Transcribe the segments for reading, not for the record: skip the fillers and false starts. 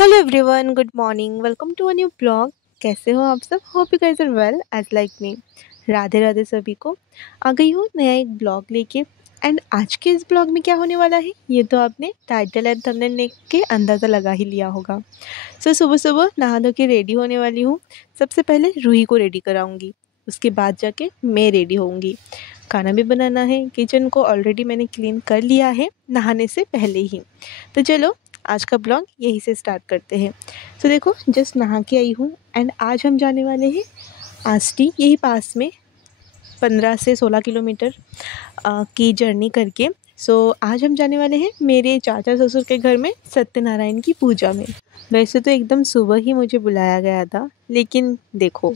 Hello everyone, good morning, welcome to a new blog. कैसे हो आप सब? Hope you guys are well as like me. Radhe Radhe सभी को। आ गई हूँ नया एक ब्लॉग लेके। एंड आज के इस ब्लॉग में क्या होने वाला है ये तो आपने टाइटल एंड थंबनेल देख के अंदाज़ा लगा ही लिया होगा। सो सुबह सुबह नहा धो के रेडी होने वाली हूँ। सबसे पहले रूही को रेडी कराऊँगी, उसके बाद जाके मैं रेडी होऊंगी। खाना भी बनाना है, किचन को ऑलरेडी मैंने क्लीन कर लिया है नहाने से पहले ही। तो चलो आज का ब्लॉग यहीं से स्टार्ट करते हैं। तो देखो जस्ट नहा के आई हूँ एंड आज हम जाने वाले हैं आष्टी, यही पास में 15 से 16 किलोमीटर की जर्नी करके। सो आज हम जाने वाले हैं मेरे चाचा ससुर के घर में सत्यनारायण की पूजा में। वैसे तो एकदम सुबह ही मुझे बुलाया गया था, लेकिन देखो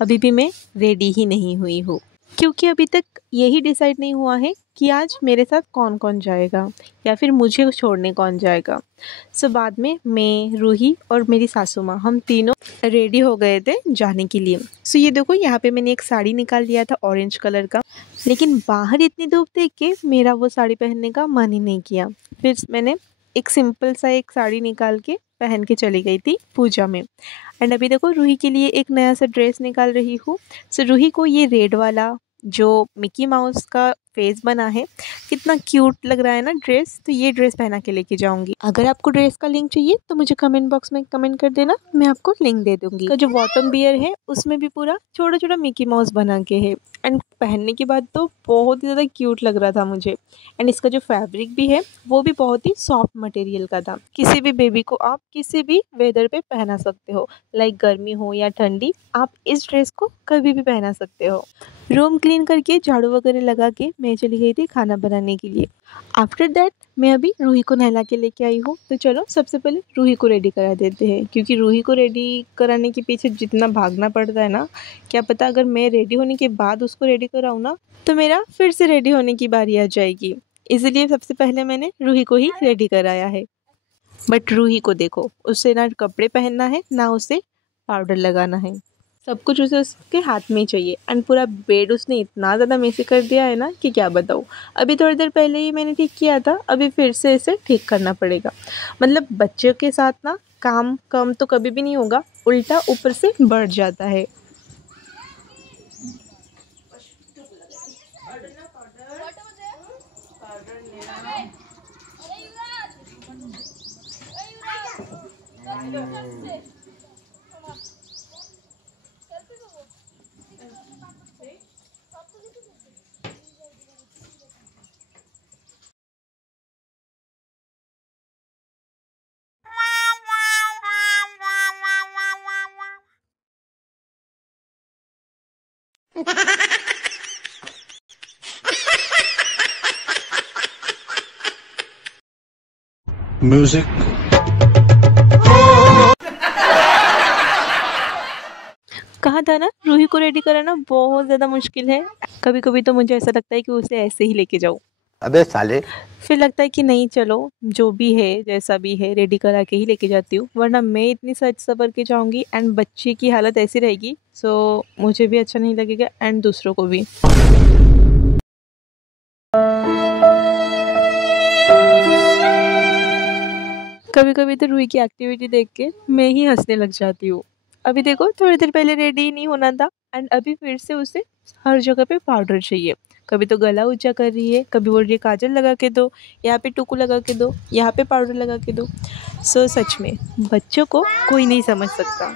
अभी भी मैं रेडी ही नहीं हुई हूँ, क्योंकि अभी तक यही डिसाइड नहीं हुआ है कि आज मेरे साथ कौन कौन जाएगा या फिर मुझे छोड़ने कौन जाएगा। सो बाद में मैं, रूही और मेरी सासू माँ हम तीनों रेडी हो गए थे जाने के लिए। सो ये देखो यहाँ पे मैंने एक साड़ी निकाल लिया था ऑरेंज कलर का, लेकिन बाहर इतनी धूप देख के मेरा वो साड़ी पहनने का मन ही नहीं किया। फिर मैंने एक सिंपल सा एक साड़ी निकाल के पहन के चली गई थी पूजा में। एंड अभी देखो रूही के लिए एक नया सा ड्रेस निकाल रही हूँ। सो रूही को ये रेड वाला जो मिकी माउस का फेस बना है, कितना क्यूट लग रहा है ना ड्रेस, तो ये ड्रेस पहना के लेके जाऊंगी। अगर आपको ड्रेस का लिंक चाहिए तो मुझे कमेंट बॉक्स में कमेंट कर देना, मैं आपको लिंक दे दूंगी। जो बॉटम बियर है उसमें भी पूरा छोटा छोटा मिकी माउस बना के है। एंड पहनने के बाद तो बहुत ही ज़्यादा क्यूट लग रहा था मुझे। एंड इसका जो फैब्रिक भी है वो भी बहुत ही सॉफ्ट मटेरियल का था। किसी भी बेबी को आप किसी भी वेदर पे पहना सकते हो, लाइक गर्मी हो या ठंडी, आप इस ड्रेस को कभी भी पहना सकते हो। रूम क्लीन करके झाड़ू वगैरह लगा के मैं चली गई थी खाना बनाने के लिए। आफ्टर दैट मैं अभी रूही को नहला के लेके आई हूँ। तो चलो सबसे पहले रूही को रेडी करा देते हैं, क्योंकि रूही को रेडी कराने के पीछे जितना भागना पड़ता है ना, क्या पता अगर मैं रेडी होने के बाद उसको रेडी कराऊँ ना तो मेरा फिर से रेडी होने की बारी आ जाएगी। इसलिए सबसे पहले मैंने रूही को ही रेडी कराया है। बट रूही को देखो, उससे ना कपड़े पहनना है ना उसे पाउडर लगाना है, सब कुछ उसे उसके हाथ में ही चाहिए। एंड पूरा बेड उसने इतना ज़्यादा मेसी कर दिया है ना कि क्या बताऊँ। अभी थोड़ी देर पहले ही मैंने ठीक किया था, अभी फिर से इसे ठीक करना पड़ेगा। मतलब बच्चों के साथ ना काम कम तो कभी भी नहीं होगा, उल्टा ऊपर से बढ़ जाता है। Music. कहा था ना रूही को रेडी कराना बहुत ज़्यादा मुश्किल है। कभी कभी तो मुझे ऐसा लगता है कि उसे ऐसे ही लेके जाऊँ, अबे साले। फिर लगता है कि नहीं चलो जो भी है जैसा भी है रेडी करा के ही लेके जाती हूँ, वरना मैं इतनी सज सवर के जाऊँगी एंड बच्चे की हालत ऐसी रहेगी। सो मुझे भी अच्छा नहीं लगेगा एंड दूसरों को भी। कभी कभी तो रूही की एक्टिविटी देख के मैं ही हंसने लग जाती हूँ। अभी देखो थोड़ी देर पहले रेडी ही नहीं होना था एंड अभी फिर से उसे हर जगह पे पाउडर चाहिए। कभी तो गला ऊंचा कर रही है, कभी बोल रही है काजल लगा के दो, यहाँ पे टुकू लगा के दो, यहाँ पे पाउडर लगा के दो। सो सच में बच्चों को कोई नहीं समझ सकता।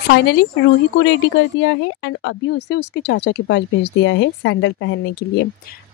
फाइनली रूही को रेडी कर दिया है एंड अभी उसे उसके चाचा के पास भेज दिया है सैंडल पहनने के लिए।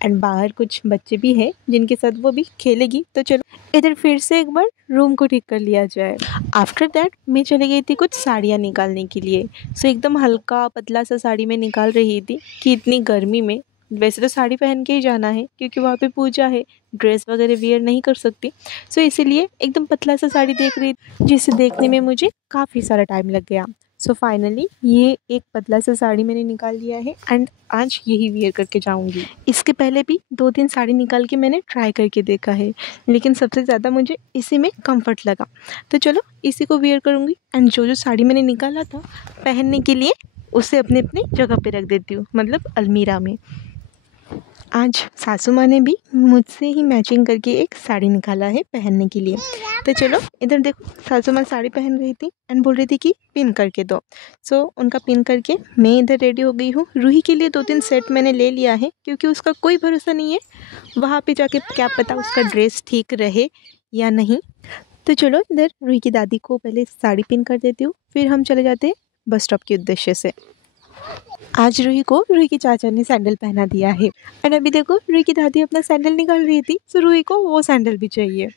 एंड बाहर कुछ बच्चे भी हैं जिनके साथ वो भी खेलेगी। तो चलो इधर फिर से एक बार रूम को ठीक कर लिया जाए। आफ्टर दैट मैं चली गई थी कुछ साड़ियाँ निकालने के लिए। सो एकदम हल्का पतला सा साड़ी में निकाल रही थी कि इतनी गर्मी में वैसे तो साड़ी पहन के ही जाना है क्योंकि वहाँ पे पूजा है, ड्रेस वगैरह वियर नहीं कर सकती। सो इसीलिए एकदम पतला सा साड़ी देख रही थी जिसे देखने में मुझे काफ़ी सारा टाइम लग गया। सो फाइनली ये एक पतला सा साड़ी मैंने निकाल लिया है एंड आज यही वियर करके जाऊँगी। इसके पहले भी 2-3 साड़ी निकाल के मैंने ट्राई करके देखा है, लेकिन सबसे ज़्यादा मुझे इसी में कम्फर्ट लगा। तो चलो इसी को वियर करूँगी एंड जो साड़ी मैंने निकाला था पहनने के लिए उसे अपनी अपनी जगह पे रख देती हूँ, मतलब अलमीरा में। आज सासू माँ ने भी मुझसे ही मैचिंग करके एक साड़ी निकाला है पहनने के लिए। तो चलो इधर देखो, सासू माँ साड़ी पहन रही थी एंड बोल रही थी कि पिन करके दो। सो उनका पिन करके मैं इधर रेडी हो गई हूँ। रूही के लिए 2-3 सेट मैंने ले लिया है क्योंकि उसका कोई भरोसा नहीं है, वहाँ पे जाके क्या पता उसका ड्रेस ठीक रहे या नहीं। तो चलो इधर रूही की दादी को पहले साड़ी पिन कर देती हूँ, फिर हम चले जाते हैं बस स्टॉप के उद्देश्य से। आज रूही को रूही के चाचा ने सैंडल पहना दिया है एंड अभी देखो रूही की दादी अपना सैंडल निकाल रही थी, सो रूही को वो सैंडल भी चाहिए।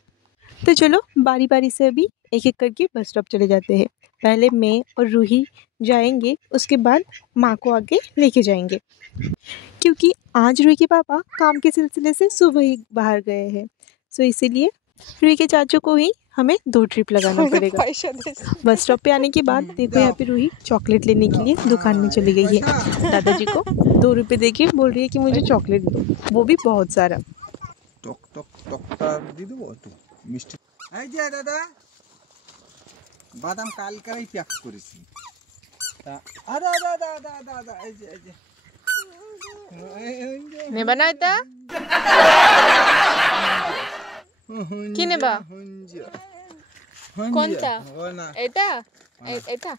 तो चलो बारी बारी से अभी एक एक करके बस स्टॉप चले जाते हैं। पहले मैं और रूही जाएंगे, उसके बाद माँ को आगे लेके जाएंगे क्योंकि आज रूही के पापा काम के सिलसिले से सुबह ही बाहर गए हैं। सो इसीलिए रूही के चाचू को ही हमें 2 ट्रिप लगाना पड़ेगा। बस स्टॉप पे आने के बाद देखो यहाँ पे रूही चॉकलेट लेने के लिए दुकान में चली गई है। दादाजी को 2 रुपये दे के बोल रही है कि मुझे चॉकलेट दो, वो भी बहुत सारा। টক টক টকটা দিয়ে দেবো একটু মিষ্টি। এই যে দাদা বাদাম কালকেই প্যাক করেছি। তা আদা দাদা দাদা দাদা এই যে নেবা না এটা কি নেবা কোনটা এটা এটা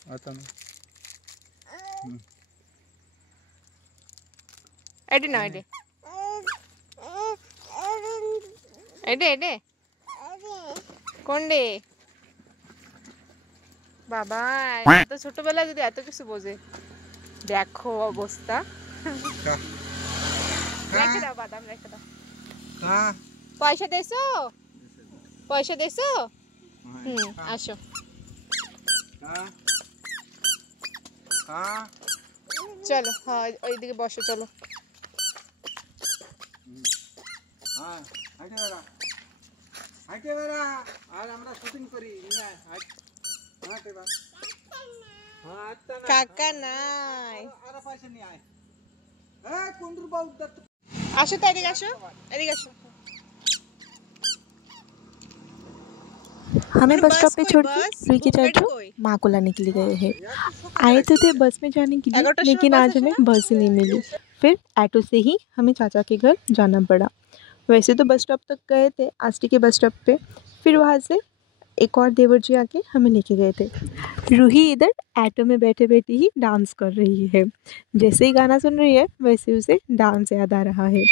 এডি না এডি এডি এডি কোন রে বাবা এত ছোটবেলায় যদি এত কিছু বোঝে, দেখো অবস্থা। রেখে দাও বাদাম, রেখে দাও। হ্যাঁ পয়সা দেছো, পয়সা দেছো। আসো। হ্যাঁ হ্যাঁ চলো, হ্যাঁ ওইদিকে বসো, চলো। হ্যাঁ হাইটে বেড়া, হাইটে বেড়া, আর আমরা শুটিং করি। হাইটে বেড়া, হ্যাঁ কাকা নাই, আর পয়সা নিয়ে আয়। এই কোন্ডুর বাবু দত্ত আসো তো, এদিকে আসো, এদিকে আসো। हमें बस स्टॉप पे छोड़ के रूही के चाचू माँ को लाने के लिए गए हैं। आए तो थे बस में जाने के लिए, लेकिन आज हमें बस ही नहीं मिली। फिर ऑटो से ही हमें चाचा के घर जाना पड़ा। वैसे तो बस स्टॉप तक गए थे, आष्टी के बस स्टॉप पे, फिर वहाँ से एक और देवर जी आके हमें लेके गए थे। रूही इधर ऑटो में बैठे बैठे ही डांस कर रही है। जैसे ही गाना सुन रही है वैसे उसे डांस याद आ रहा है।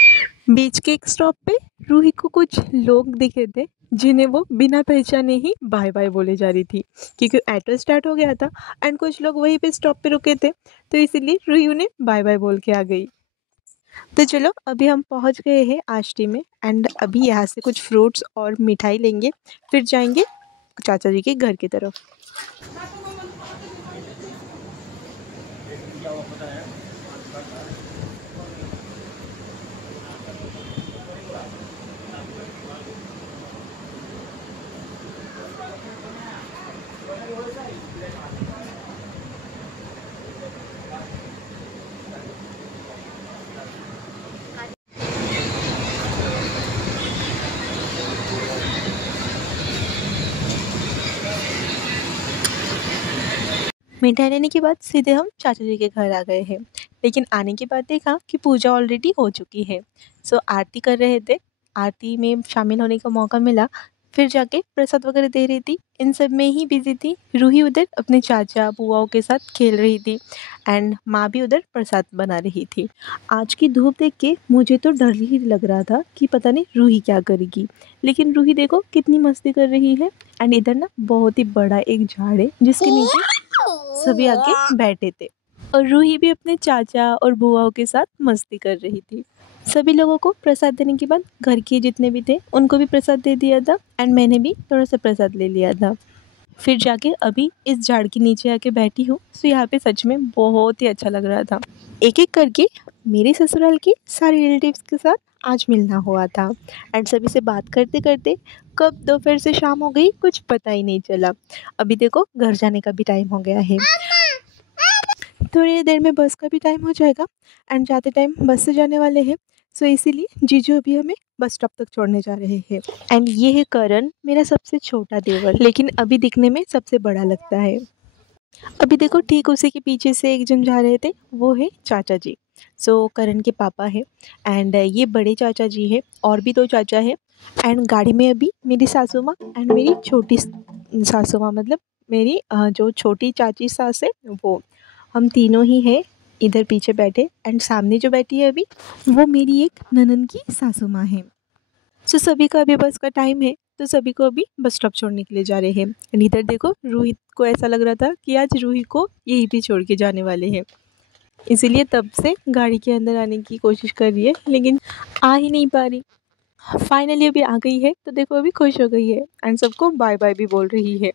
बीच के एक स्टॉप पे रूही को कुछ लोग दिखे थे जिन्हें वो बिना पहचाने ही बाय बाय बोले जा रही थी क्योंकि ऑटो स्टार्ट हो गया था एंड कुछ लोग वहीं पे स्टॉप पे रुके थे, तो इसीलिए रूही उन्हें बाय बाय बोल के आ गई। तो चलो अभी हम पहुंच गए हैं आष्टी में एंड अभी यहाँ से कुछ फ्रूट्स और मिठाई लेंगे, फिर जाएंगे चाचा जी के घर की तरफ। मिठाई लेने के बाद सीधे हम चाचा जी के घर आ गए हैं, लेकिन आने के बाद देखा कि पूजा ऑलरेडी हो चुकी है। सो आरती कर रहे थे, आरती में शामिल होने का मौका मिला, फिर जाके प्रसाद वगैरह दे रही थी, इन सब में ही बिजी थी। रूही उधर अपने चाचा बुआओं के साथ खेल रही थी एंड माँ भी उधर प्रसाद बना रही थी। आज की धूप देख के मुझे तो डर ही लग रहा था कि पता नहीं रूही क्या करेगी, लेकिन रूही देखो कितनी मस्ती कर रही है। एंड इधर ना बहुत ही बड़ा एक झाड़ है जिसके नीचे सभी आके बैठे थे और रूही भी अपने चाचा और बुआओं के साथ मस्ती कर रही थी। सभी लोगों को प्रसाद देने के बाद घर के जितने भी थे उनको भी प्रसाद दे दिया था एंड मैंने भी थोड़ा सा प्रसाद ले लिया था। फिर जाके अभी इस झाड़ के नीचे आके बैठी हूँ। तो यहाँ पे सच में बहुत ही अच्छा लग रहा था। एक एक करके मेरे ससुराल के सारे रिलेटिव्स के साथ आज मिलना हुआ था एंड सभी से बात करते करते कब दोपहर से शाम हो गई कुछ पता ही नहीं चला। अभी देखो घर जाने का भी टाइम हो गया है। थोड़ी देर में बस का भी टाइम हो जाएगा एंड जाते टाइम बस से जाने वाले हैं। सो इसीलिए जीजू अभी हमें बस स्टॉप तक छोड़ने जा रहे हैं। एंड ये है करण, मेरा सबसे छोटा देवर, लेकिन अभी दिखने में सबसे बड़ा लगता है। अभी देखो ठीक उसी के पीछे से एक जन जा रहे थे, वो है चाचा जी। सो करण के पापा है एंड ये बड़े चाचा जी है और भी 2 चाचा है। एंड गाड़ी में अभी मेरी सासू माँ एंड मेरी छोटी सासू माँ, मतलब मेरी जो छोटी चाची सास है वो, हम तीनों ही हैं इधर पीछे बैठे। एंड सामने जो बैठी है अभी वो मेरी एक ननद की सासू माँ है। सो सभी का अभी बस का टाइम है तो सभी को अभी बस स्टॉप छोड़ने के लिए जा रहे हैं। एंड इधर देखो रूही को ऐसा लग रहा था कि आज रूही को यहीं पे छोड़ के जाने वाले हैं, इसीलिए तब से गाड़ी के अंदर आने की कोशिश कर रही है लेकिन आ ही नहीं पा रही। फाइनली अभी आ गई है तो देखो अभी खुश हो गई है एंड सबको बाय बाय भी बोल रही है।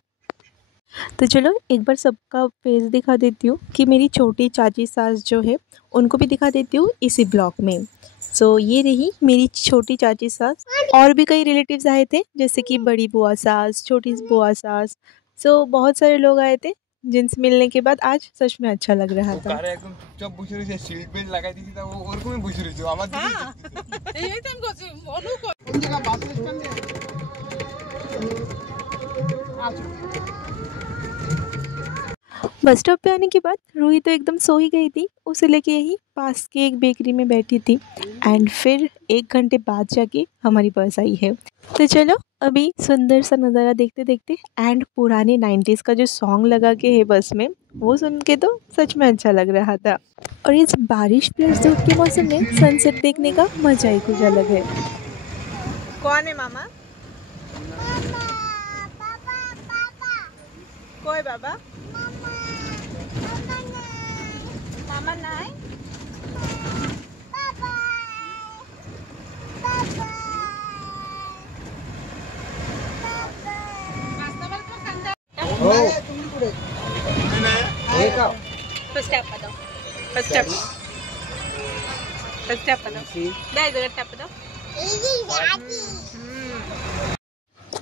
तो चलो एक बार सबका फेस दिखा देती हूँ कि मेरी छोटी चाची सास जो है उनको भी दिखा देती हूँ इसी ब्लॉग में। सो ये रही मेरी छोटी चाची सास। और भी कई रिलेटिव्स आए थे जैसे कि बड़ी बुआ सास, छोटी बुआ सास। सो बहुत सारे लोग आए थे जिनसे मिलने के बाद आज सच में अच्छा लग रहा था। একদম চুপচাপ বসে রয়েছে, সিট বেল্ট লাগাই দিয়েছি, তা ও ওরকমই বসে রয়েছে আমার দিকে দেখতেছে। এই তো আমি করছি অনু কোন জায়গা বাস স্ট্যান্ডে बस स्टॉप पे आने के बाद रूही तो एकदम सो ही गई थी, उसे लेके यही पास के एक बेकरी में बैठी थी। एंड फिर 1 घंटे बाद जाके हमारी बस आई है। तो चलो अभी सुंदर सा नज़ारा देखते देखते एंड पुराने 90s का जो सॉन्ग लगा के है बस में, वो सुन के तो सच में अच्छा लग रहा था। और इस बारिश प्लस धूप के मौसम में सनसेट देखने का मज़ा ही कुछ अलग है। कौन है मामा? कोई बाबा? मामा नहीं? তুমি করে এই কাও फर्स्ट स्टेप बताओ। First step. फर्स्ट स्टेप बताओ। दे इधर स्टेप बताओ।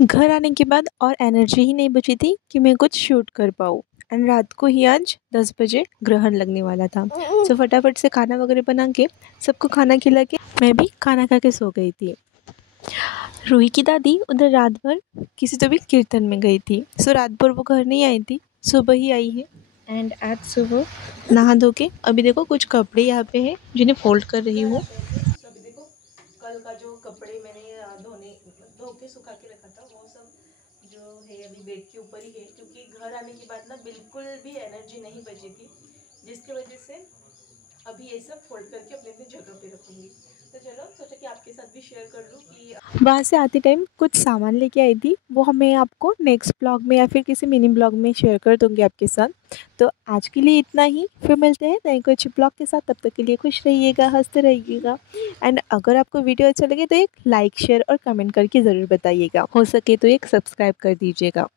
घर आने के बाद और एनर्जी ही नहीं बची थी कि मैं कुछ शूट कर पाऊँ। एंड रात को ही आज 10 बजे ग्रहण लगने वाला था। सो फटाफट से खाना वगैरह बना के सबको खाना खिला के मैं भी खाना खा के सो गई थी। रूही की दादी उधर रात भर किसी तो भी कीर्तन में गई थी। सो रात भर वो घर नहीं आई थी, सुबह ही आई है। एंड आज सुबह नहा धो के अभी देखो कुछ कपड़े यहाँ पे हैं जिन्हें फोल्ड कर रही हूँ। अभी देखो कल का जो कपड़े मैंने धो के सुखा के रखा था वो सब जो है अभी बेड के ऊपर ही है, क्योंकि घर आने के बाद ना बिल्कुल भी एनर्जी नहीं बची थी, जिसकी वजह से अभी ये सब फोल्ड करके अपने अपनी जगह पे रखूँगी। तो चलो सोचा कि आपके साथ भी शेयर कर लूँ कि वहाँ से आते टाइम कुछ सामान लेके आई थी, वो मैं आपको नेक्स्ट ब्लॉग में या फिर किसी मिनी ब्लॉग में शेयर कर दूँगी आपके साथ। तो आज के लिए इतना ही, फिर मिलते हैं नए कुछ ब्लॉग के साथ। तब तक के लिए खुश रहिएगा, हंसते रहिएगा। एंड अगर आपको वीडियो अच्छा लगे तो एक लाइक शेयर और कमेंट करके ज़रूर बताइएगा। हो सके तो एक सब्सक्राइब कर दीजिएगा।